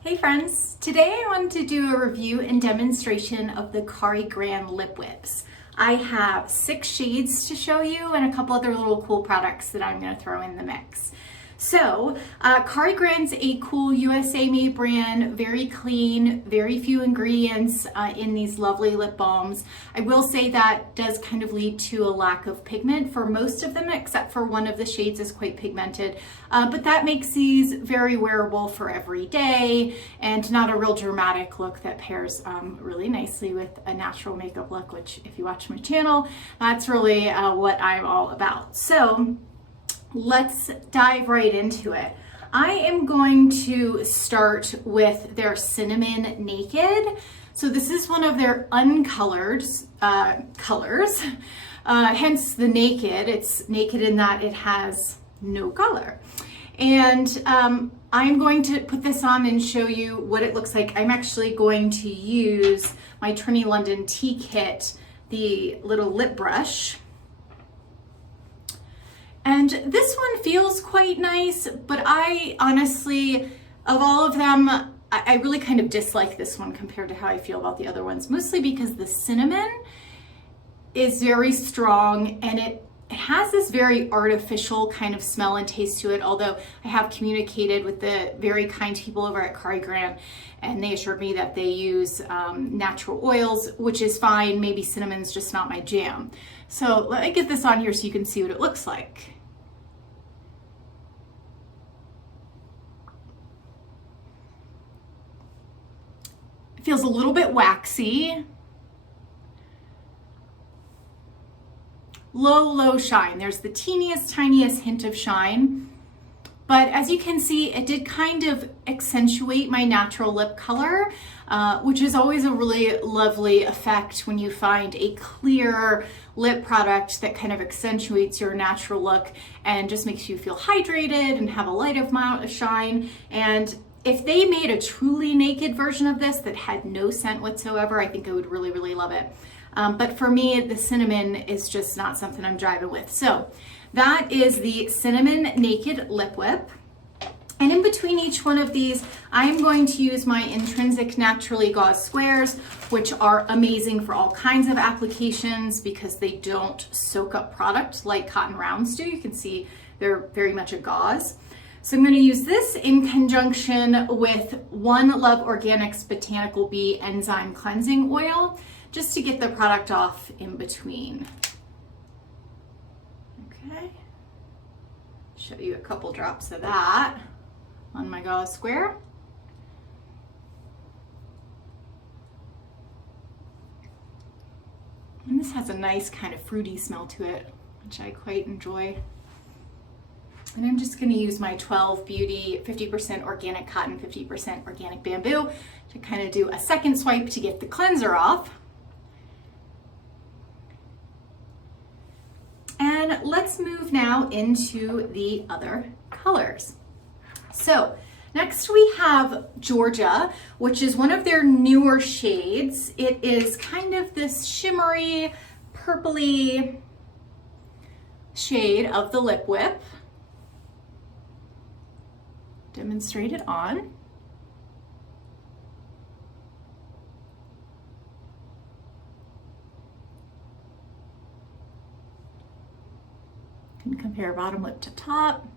Hey friends, today I wanted to do a review and demonstration of the Kari Gran Lip Whips. I have 6 shades to show you and a couple other little cool products that I'm going to throw in the mix. So, Kari Gran's a cool USA made brand, very clean, very few ingredients in these lovely lip balms. I will say that does kind of lead to a lack of pigment for most of them, except for one of the shades is quite pigmented. But that makes these very wearable for every day and not a real dramatic look that pairs really nicely with a natural makeup look, which if you watch my channel, that's really what I'm all about. So, let's dive right into it. I am going to start with their Cinnamon Naked. So this is one of their uncolored colors, hence the naked. It's naked in that it has no color. And I'm going to put this on and show you what it looks like. I'm actually going to use my Trinity London Tea Kit, the little lip brush. And this one feels quite nice, but I honestly, of all of them, I really kind of dislike this one compared to how I feel about the other ones, mostly because the cinnamon is very strong and it has this very artificial kind of smell and taste to it, although I have communicated with the very kind people over at Kari Gran and they assured me that they use natural oils, which is fine. Maybe cinnamon's just not my jam. So let me get this on here so you can see what it looks like. It feels a little bit waxy. Low shine. There's the teeniest, tiniest hint of shine. But as you can see, it did kind of accentuate my natural lip color, which is always a really lovely effect when you find a clear lip product that kind of accentuates your natural look and just makes you feel hydrated and have a light amount of shine. And if they made a truly naked version of this that had no scent whatsoever, I think I would really, really love it. But for me, the cinnamon is just not something I'm driving with. So that is the Cinnamon Naked Lip Whip. And in between each one of these, I'm going to use my Intrinsic Naturally Gauze Squares, which are amazing for all kinds of applications because they don't soak up product like cotton rounds do. You can see they're very much a gauze. So I'm going to use this in conjunction with One Love Organics Botanical Bee Enzyme Cleansing Oil, just to get the product off in between. Okay, show you a couple drops of that on my gauze square. And this has a nice kind of fruity smell to it, which I quite enjoy. And I'm just going to use my 12 Beauty 50% organic cotton, 50% organic bamboo to kind of do a second swipe to get the cleanser off. And let's move now into the other colors. So next we have Georgia, which is one of their newer shades. It is kind of this shimmery, purpley shade of the Lip Whip. Demonstrate it on. Can compare bottom lip to top.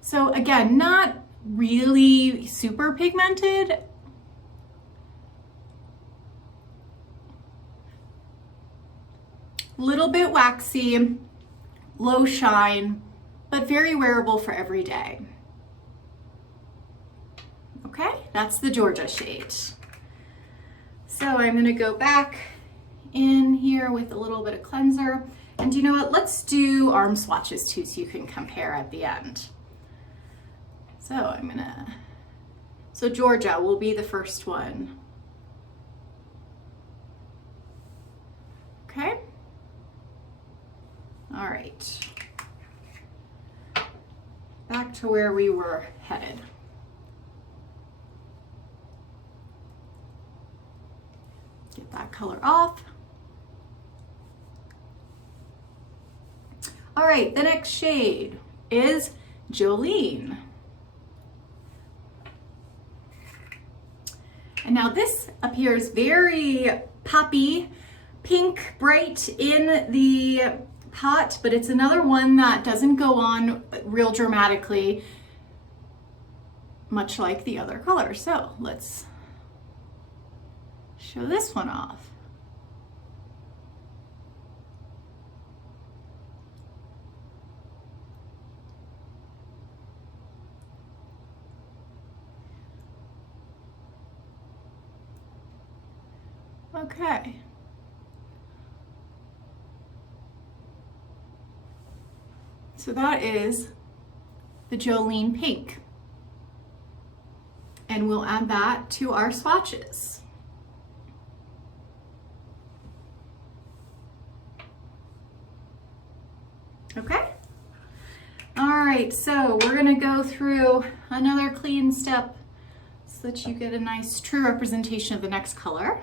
So again, not really super pigmented. Little bit waxy, low shine, but very wearable for every day. Okay, that's the Georgia shade. So I'm going to go back in here with a little bit of cleanser. And you know what? Let's do arm swatches too so you can compare at the end. So Georgia will be the first one. Okay. All right. Back to where we were headed. Get that color off. All right, the next shade is Jolene. And now this appears very poppy, pink, bright in the pot, but it's another one that doesn't go on real dramatically, much like the other color. So let's show this one off. Okay. So that is the Jolene pink. And we'll add that to our swatches. Okay. All right, so we're gonna go through another clean step so that you get a nice true representation of the next color.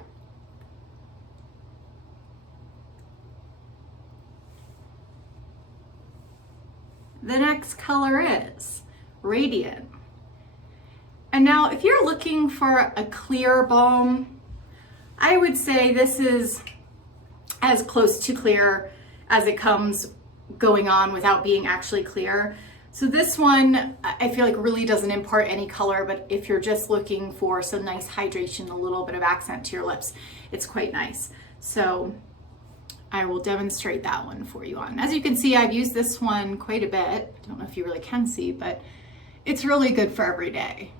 The next color is Radiant. And now if you're looking for a clear balm, I would say this is as close to clear as it comes going on without being actually clear. So this one, I feel like really doesn't impart any color, but if you're just looking for some nice hydration, a little bit of accent to your lips, it's quite nice. So I will demonstrate that one for you on. As you can see, I've used this one quite a bit. I don't know if you really can see, but it's really good for every day.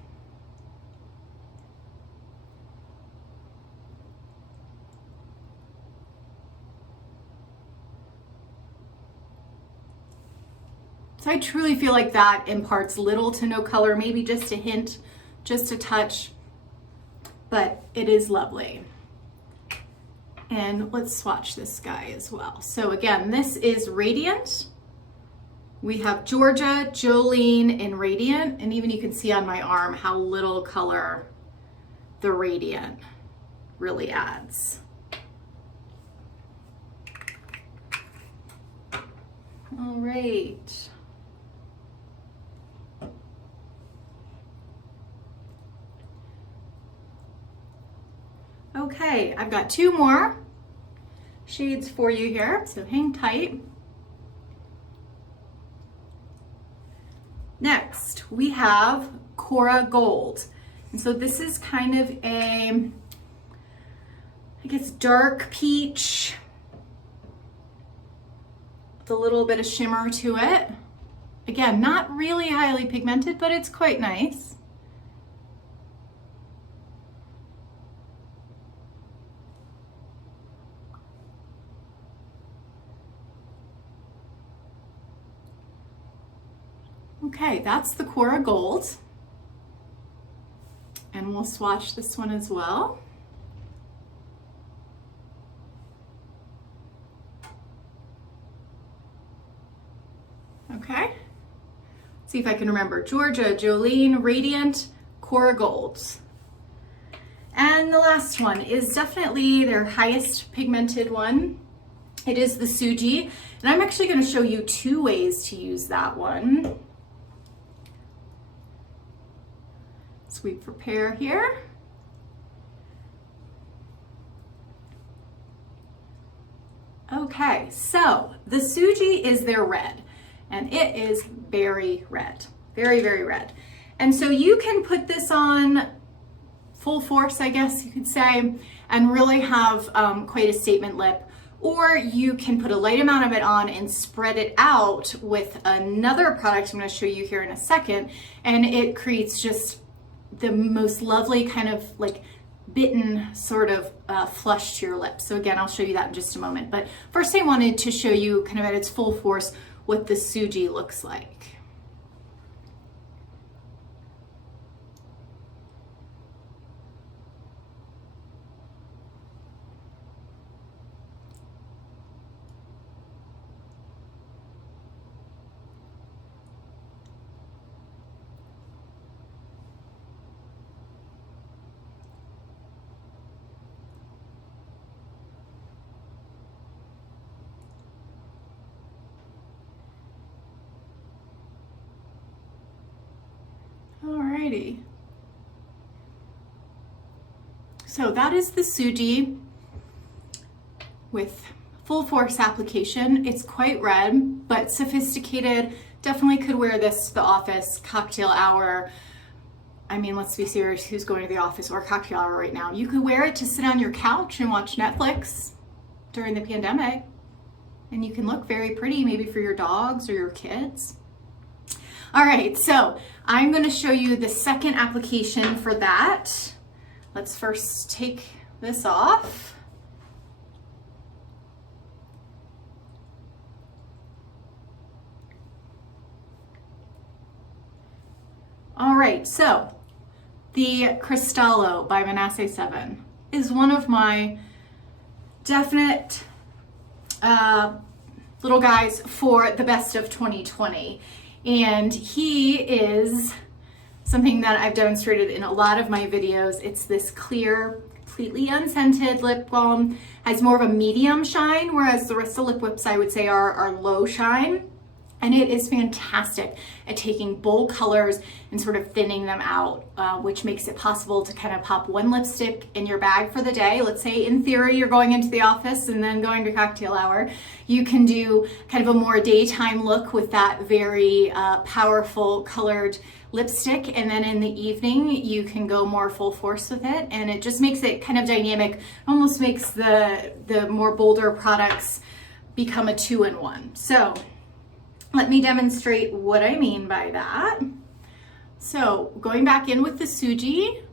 So I truly feel like that imparts little to no color, maybe just a hint, just a touch, but it is lovely. And let's swatch this guy as well. So again, this is Radiant. We have Georgia, Jolene, and Radiant. And even you can see on my arm how little color the Radiant really adds. All right. Okay, I've got two more shades for you here, so hang tight. Next, we have Cora Gold. And so this is kind of a, I guess, dark peach with a little bit of shimmer to it. Again, not really highly pigmented, but it's quite nice. Okay, that's the Cora Gold. And we'll swatch this one as well. Okay. See if I can remember. Georgia, Jolene, Radiant, Cora Gold. And the last one is definitely their highest pigmented one. It is the Suji. And I'm actually going to show you two ways to use that one. Sweep prepare here. Okay, so the Suji is their red, and it is very red, very, very red. And so you can put this on full force, I guess you could say, and really have quite a statement lip. Or you can put a light amount of it on and spread it out with another product I'm going to show you here in a second, and it creates just the most lovely kind of like bitten sort of flush to your lips. So again, I'll show you that in just a moment. But first I wanted to show you kind of at its full force what the Suji looks like. Alrighty. So that is the Suji with full force application. It's quite red, but sophisticated. Definitely could wear this to the office, cocktail hour. I mean, let's be serious, who's going to the office or cocktail hour right now? You could wear it to sit on your couch and watch Netflix during the pandemic, and you can look very pretty, maybe for your dogs or your kids. All right, so I'm gonna show you the second application for that. Let's first take this off. All right, so the Cristallo by Manasseh 7 is one of my definite little guys for the best of 2020. And he is something that I've demonstrated in a lot of my videos. It's this clear, completely unscented lip balm. Has more of a medium shine, whereas the rest of the lip whips I would say are low shine. And it is fantastic at taking bold colors and sort of thinning them out, which makes it possible to kind of pop one lipstick in your bag for the day. Let's say in theory you're going into the office and then going to cocktail hour. You can do kind of a more daytime look with that very powerful colored lipstick, and then in the evening you can go more full force with it, and it just makes it kind of dynamic. Almost makes the more bolder products become a two-in-one. So let me demonstrate what I mean by that. So going back in with the Suji,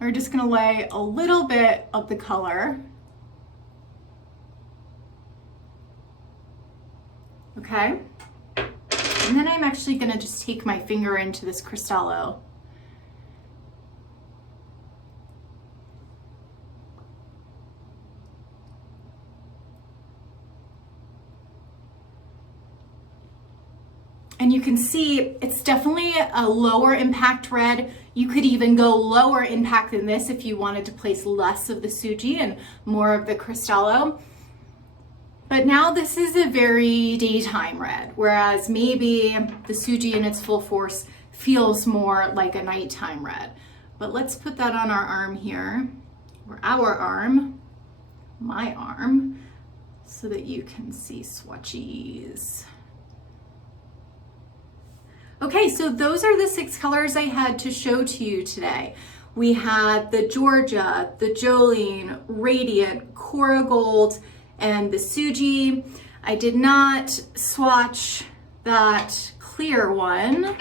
we're just gonna lay a little bit of the color. Okay. And then I'm actually gonna just take my finger into this Cristallo. And you can see it's definitely a lower impact red. You could even go lower impact than this if you wanted to place less of the Suji and more of the Cristallo. But now this is a very daytime red, whereas maybe the Suji in its full force feels more like a nighttime red. But let's put that on our arm here, or our arm, my arm, so that you can see swatches. Okay, so those are the 6 colors I had to show to you today. We had the Georgia, the Jolene, Radiant, Cora Gold, and the Suji. I did not swatch that clear one,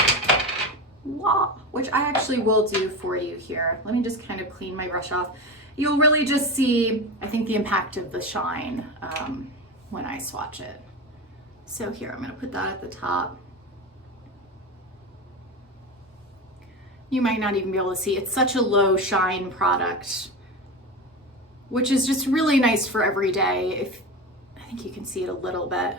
which I actually will do for you here. Let me just kind of clean my brush off. You'll really just see, I think, the impact of the shine when I swatch it. So here, I'm gonna put that at the top. You might not even be able to see. It's such a low shine product, which is just really nice for every day. I think you can see it a little bit.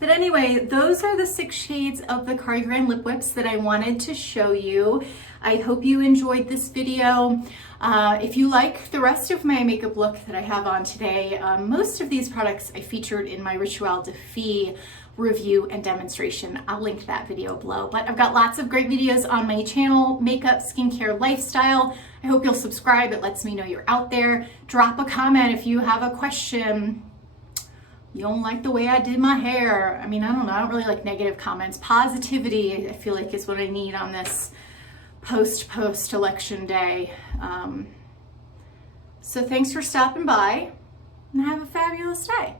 But anyway, those are the 6 shades of the Kari Gran Lip Whips that I wanted to show you. I hope you enjoyed this video. If you like the rest of my makeup look that I have on today, most of these products I featured in my Ritual de Fille review and demonstration. I'll link that video below. But I've got lots of great videos on my channel, makeup, skincare, lifestyle. I hope you'll subscribe. It lets me know you're out there. Drop a comment if you have a question. You don't like the way I did my hair. I mean, I don't know. I don't really like negative comments. Positivity, I feel like, is what I need on this post-election day. So thanks for stopping by, and have a fabulous day.